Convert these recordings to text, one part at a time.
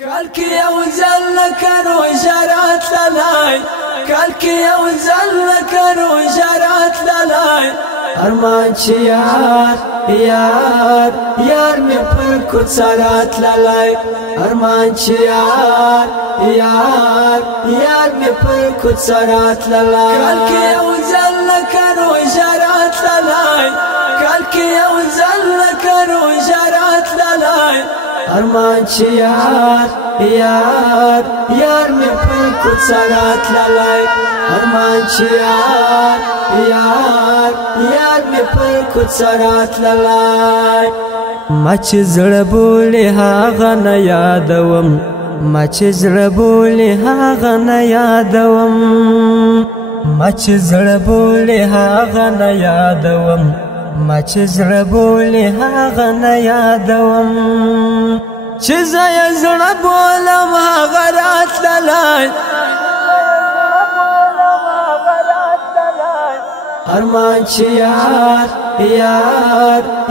كالك يوزل كانوا جرات للاي كالك يوزل كانوا جرات للاي أرمانش يار مي پر كتسرات للاي أرمانش يار مي پر كتسرات للاي كالك يوزل كانوا جرات للاي كالك يوزل كانوا جرات للاي أرمانش يار مي پر كتسرات للاي أرمانش يار مي پر كتسرات للاي ما چې زړه بولې هغه نه یادوم ما چې زړه بولې هغه نه یادوم ما چې زړه بولې هغه نه یادوم ما چې زړه بولې هغه نه یادوم چې زه یې زړه بولم هغه راتللی أرمان چې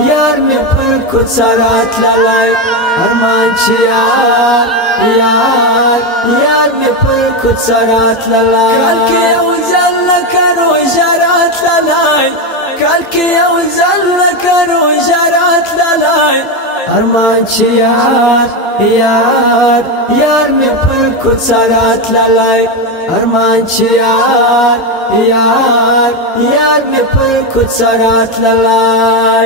یار مي پر کوڅه راتللی أرمان چې یار مي پر کوڅه راتللی کال کې یو ځل لکه روژه راتللی کال کې یو ځل لکه روژه راتللی أرمان چې یار مي پر کوڅه راتللی أرمان چې یار مي پر کوڅه راتللی